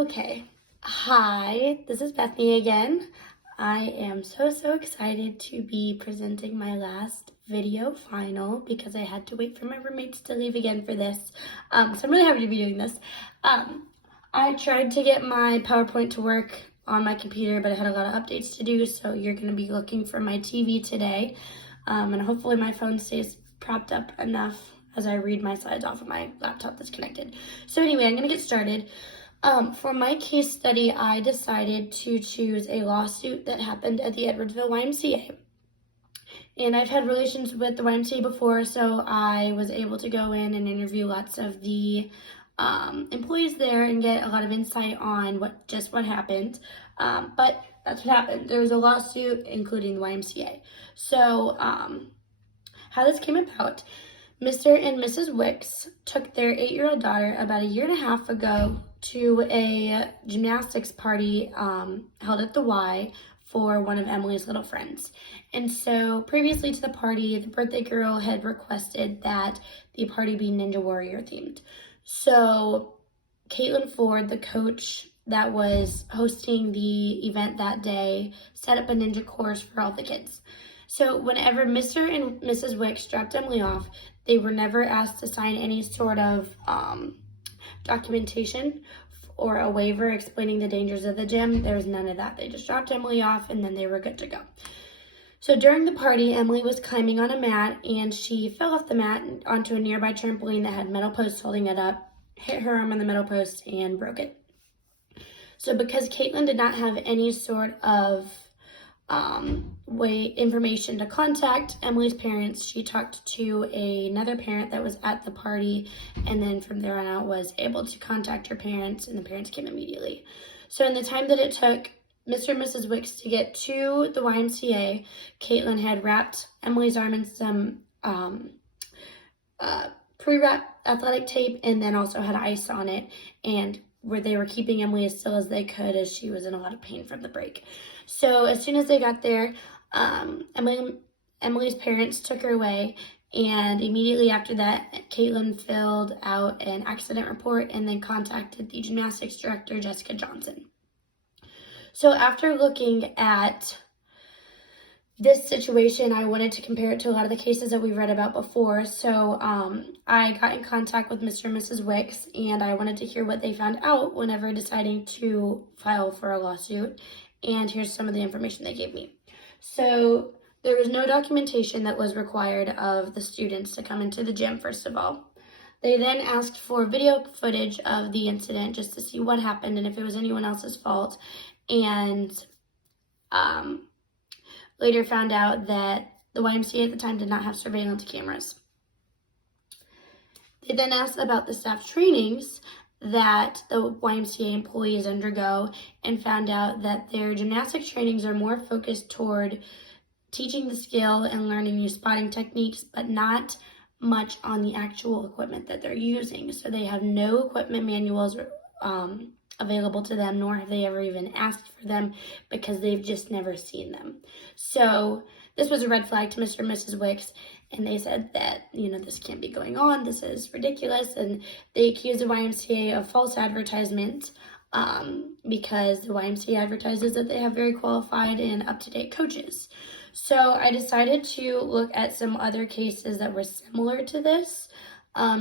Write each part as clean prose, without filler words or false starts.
Okay. Hi, this is Bethany again. I am so excited to be presenting my last video final because I had to wait for my roommates to leave again for this. So I'm really happy to be doing this. I tried to get my PowerPoint to work on my computer, but I had a lot of updates to do, so you're going to be looking for my TV today. And hopefully my phone stays propped up enough as I read my slides off of my laptop that's connected. So anyway, I'm going to get started. For my case study, I decided to choose a lawsuit that happened at the Edwardsville YMCA. And I've had relations with the YMCA before, so I was able to go in and interview lots of the employees there and get a lot of insight on what happened. But that's what happened. There was a lawsuit, including the YMCA. So how this came about, Mr. and Mrs. Wicks took their 8-year-old daughter about a year and a half ago to a gymnastics party held at the Y for one of Emily's little friends. And so previously to the party, the birthday girl had requested that the party be Ninja Warrior themed. So Caitlin Ford, the coach that was hosting the event that day, set up a ninja course for all the kids. So whenever Mr. and Mrs. Wicks dropped Emily off, they were never asked to sign any sort of documentation or a waiver explaining the dangers of the gym. There was none of that. They just dropped Emily off and then they were good to go. So during the party, Emily was climbing on a mat and she fell off the mat onto a nearby trampoline that had metal posts holding it up, hit her arm on the metal post and broke it. So because Caitlin did not have any sort of information to contact Emily's parents, she talked to another parent that was at the party, and then from there on out was able to contact her parents, and the parents came immediately. So in the time that it took Mr. and Mrs. Wicks to get to the YMCA, Caitlin had wrapped Emily's arm in some pre-wrapped athletic tape and then also had ice on it, and where they were keeping Emily as still as they could as she was in a lot of pain from the break. So as soon as they got there, Emily's parents took her away, and immediately after that, Caitlin filled out an accident report and then contacted the gymnastics director, Jessica Johnson. So after looking at this situation, I wanted to compare it to a lot of the cases that we've read about before. So I got in contact with Mr. and Mrs. Wicks, and I wanted to hear what they found out whenever deciding to file for a lawsuit. And here's some of the information they gave me. So there was no documentation that was required of the students to come into the gym, first of all. They then asked for video footage of the incident just to see what happened and if it was anyone else's fault. And later found out that the YMCA at the time did not have surveillance cameras. They then asked about the staff trainings that the YMCA employees undergo and found out that their gymnastics trainings are more focused toward teaching the skill and learning new spotting techniques, but not much on the actual equipment that they're using. So they have no equipment manuals available to them, nor have they ever even asked for them because they've just never seen them. So this was a red flag to Mr. and Mrs. Wicks, and they said that, this can't be going on, this is ridiculous, and they accused the YMCA of false advertisement because the YMCA advertises that they have very qualified and up-to-date coaches. So I decided to look at some other cases that were similar to this,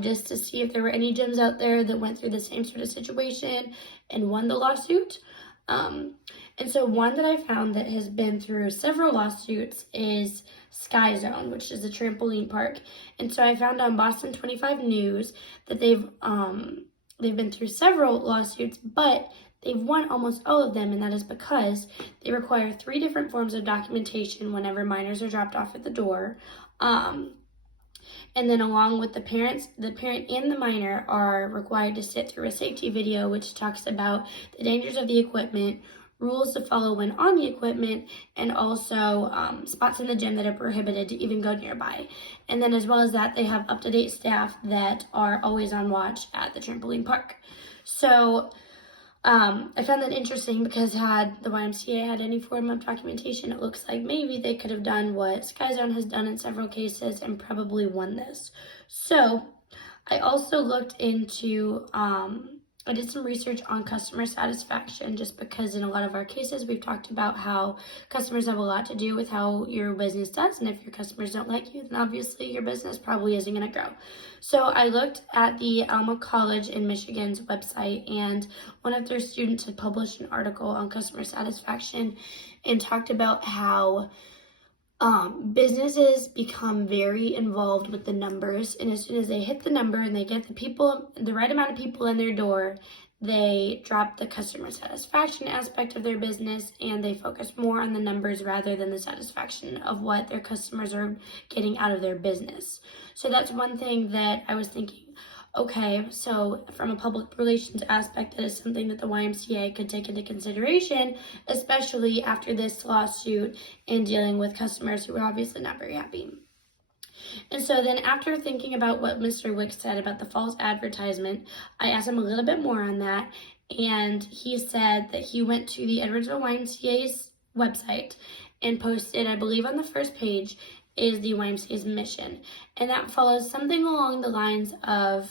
just to see if there were any gyms out there that went through the same sort of situation and won the lawsuit. And so one that I found that has been through several lawsuits is Sky Zone, which is a trampoline park. And so I found on Boston 25 News that they've been through several lawsuits, but they've won almost all of them, and that is because they require 3 different forms of documentation whenever minors are dropped off at the door. And then along with the parent and the minor are required to sit through a safety video which talks about the dangers of the equipment, rules to follow when on the equipment, and also spots in the gym that are prohibited to even go nearby. And then as well as that, they have up-to-date staff that are always on watch at the trampoline park. So I found that interesting because had the YMCA had any form of documentation, it looks like maybe they could have done what Sky Zone has done in several cases and probably won this. So I also looked into I did some research on customer satisfaction just because in a lot of our cases we've talked about how customers have a lot to do with how your business does, and if your customers don't like you, then obviously your business probably isn't going to grow. So I looked at the Alma College in Michigan's website, and one of their students had published an article on customer satisfaction and talked about how businesses become very involved with the numbers, and as soon as they hit the number and they get the right amount of people in their door, they drop the customer satisfaction aspect of their business and they focus more on the numbers rather than the satisfaction of what their customers are getting out of their business. So that's one thing that I was thinking, okay, so from a public relations aspect, that is something that the YMCA could take into consideration, especially after this lawsuit and dealing with customers who are obviously not very happy. And so then after thinking about what Mr. Wick said about the false advertisement, I asked him a little bit more on that, and he said that he went to the Edwardsville YMCA's website and posted, I believe on the first page, is the YMCA's mission. And that follows something along the lines of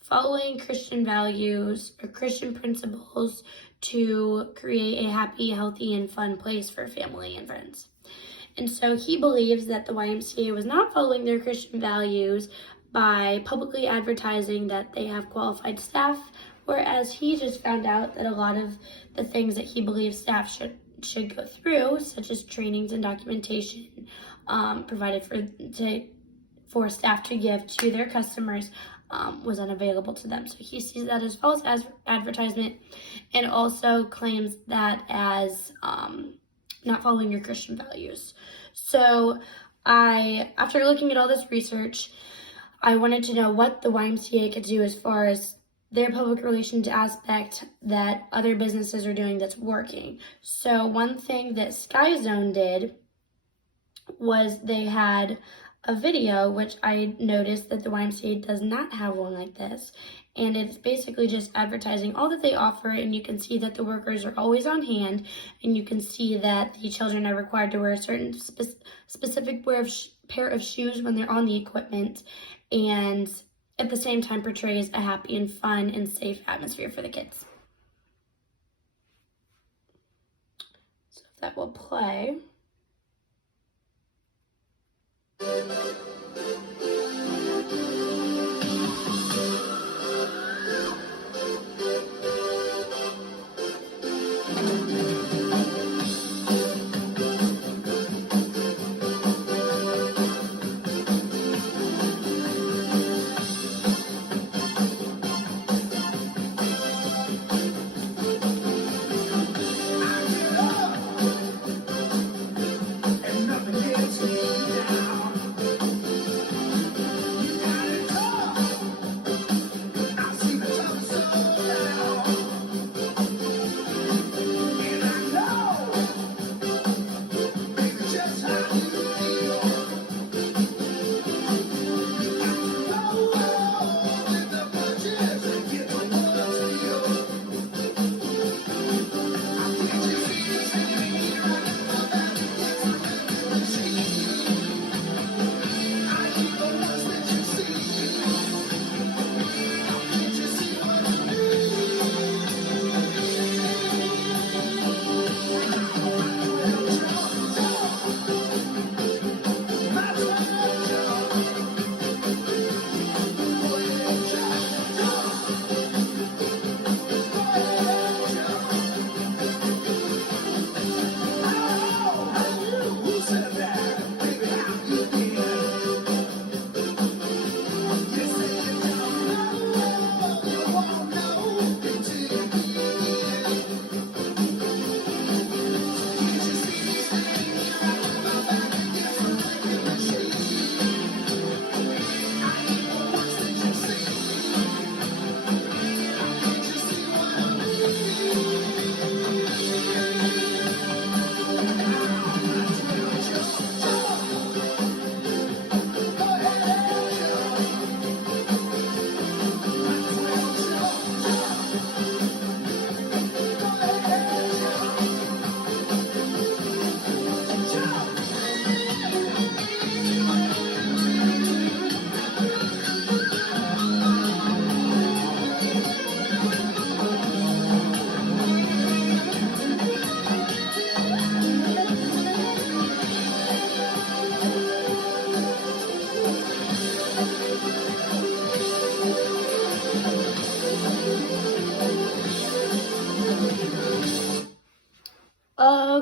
following Christian values or Christian principles to create a happy, healthy, and fun place for family and friends. And so he believes that the YMCA was not following their Christian values by publicly advertising that they have qualified staff, whereas he just found out that a lot of the things that he believes staff should go through, such as trainings and documentation provided for staff to give to their customers, was unavailable to them. So he sees that as false advertisement, and also claims that as not following your Christian values. So after looking at all this research, I wanted to know what the YMCA could do as far as their public relations aspect that other businesses are doing that's working. So one thing that Sky Zone did was they had a video, which I noticed that the YMCA does not have one like this, and it's basically just advertising all that they offer, and you can see that the workers are always on hand, and you can see that the children are required to wear a certain specific pair of shoes when they're on the equipment, and at the same time portrays a happy and fun and safe atmosphere for the kids. So if that will play.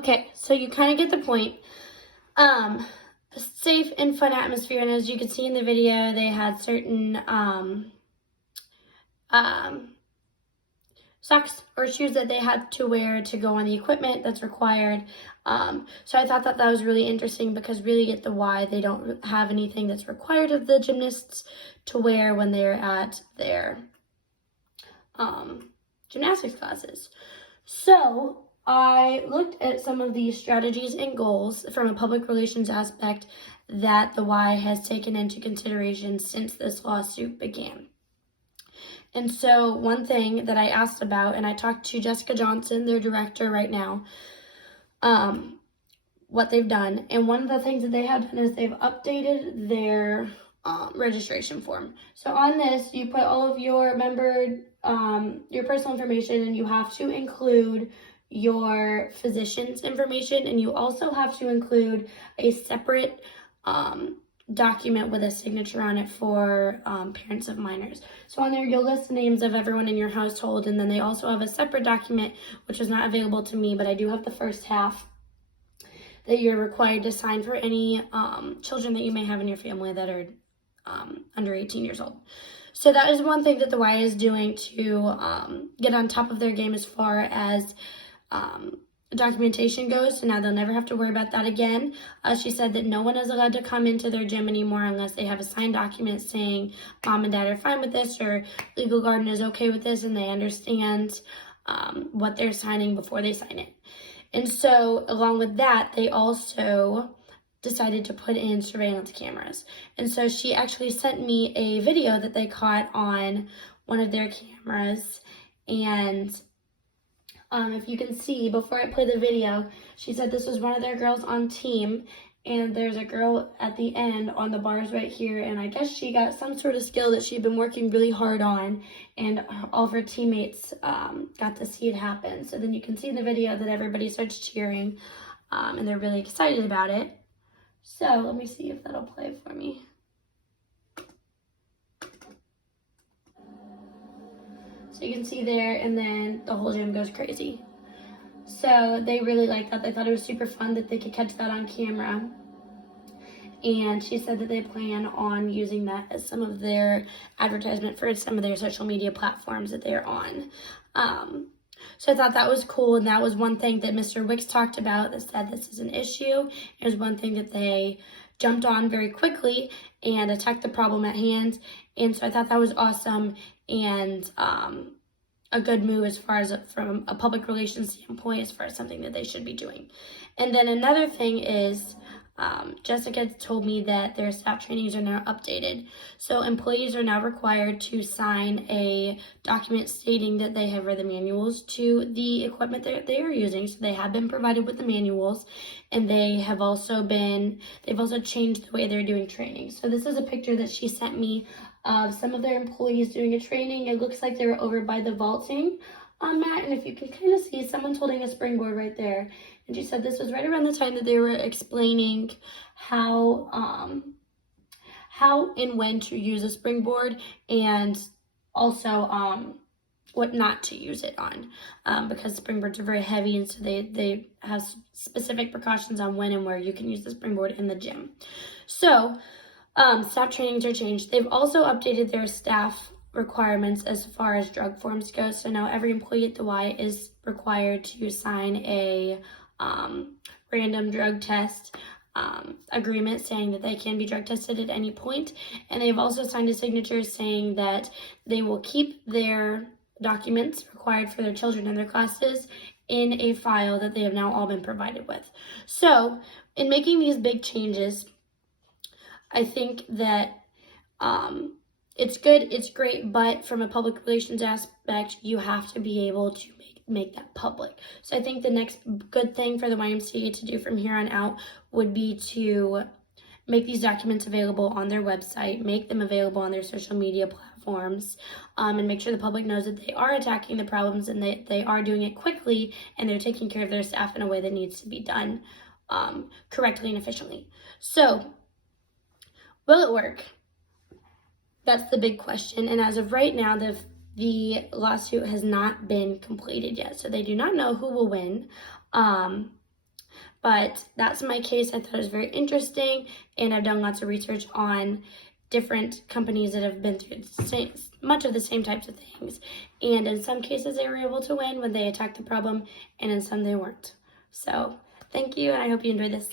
Okay, so you kind of get the point. Safe and fun atmosphere, and as you can see in the video, they had certain socks or shoes that they had to wear to go on the equipment that's required. So I thought that was really interesting, because really get the why they don't have anything that's required of the gymnasts to wear when they're at their gymnastics classes. So I looked at some of the strategies and goals from a public relations aspect that the Y has taken into consideration since this lawsuit began. And so one thing that I asked about, and I talked to Jessica Johnson, their director right now, what they've done. And one of the things that they have done is they've updated their registration form. So on this, you put all of your your personal information, and you have to include your physician's information, and you also have to include a separate document with a signature on it for parents of minors. So on there, you'll list the names of everyone in your household, and then they also have a separate document, which is not available to me, but I do have the first half, that you're required to sign for any children that you may have in your family that are under 18 years old. So that is one thing that the Y is doing to get on top of their game as far as documentation goes. So now they'll never have to worry about that again. She said that no one is allowed to come into their gym anymore unless they have a signed document saying mom and dad are fine with this, or Legal Garden is okay with this, and they understand what they're signing before they sign it. And so along with that, they also decided to put in surveillance cameras. And so she actually sent me a video that they caught on one of their cameras. And if you can see, before I play the video, she said this was one of their girls on team, and there's a girl at the end on the bars right here, and I guess she got some sort of skill that she'd been working really hard on, and all of her teammates got to see it happen. So then you can see in the video that everybody starts cheering, and they're really excited about it. So let me see if that'll play for me. So you can see there, and then the whole gym goes crazy. So they really liked that. They thought it was super fun that they could catch that on camera. And she said that they plan on using that as some of their advertisement for some of their social media platforms that they're on. So I thought that was cool, and that was one thing that Mr. Wicks talked about that said this is an issue. It was one thing that they jumped on very quickly and attacked the problem at hand. And so I thought that was awesome, and a good move as far as from a public relations standpoint, as far as something that they should be doing. And then another thing is, Jessica told me that their staff trainings are now updated. So employees are now required to sign a document stating that they have read the manuals to the equipment that they are using. So they have been provided with the manuals, and they've also changed the way they're doing training. So this is a picture that she sent me of some of their employees doing a training. It looks like they were over by the vaulting mat, and if you can kind of see, someone's holding a springboard right there. And she said this was right around the time that they were explaining how and when to use a springboard, and also what not to use it on, because springboards are very heavy, and so they have specific precautions on when and where you can use the springboard in the gym. So staff trainings are changed. They've also updated their staff requirements as far as drug forms go. So now every employee at the Y is required to sign a random drug test agreement saying that they can be drug tested at any point. And they've also signed a signature saying that they will keep their documents required for their children and their classes in a file that they have now all been provided with. So in making these big changes, I think that it's good, it's great, but from a public relations aspect, you have to be able to make that public. So I think the next good thing for the YMCA to do from here on out would be to make these documents available on their website, make them available on their social media platforms, and make sure the public knows that they are attacking the problems, and they are doing it quickly, and they're taking care of their staff in a way that needs to be done correctly and efficiently. So, will it work? That's the big question. And as of right now, the lawsuit has not been completed yet. So they do not know who will win. But that's my case. I thought it was very interesting, and I've done lots of research on different companies that have been through much of the same types of things. And in some cases, they were able to win when they attacked the problem, and in some they weren't. So thank you, and I hope you enjoyed this.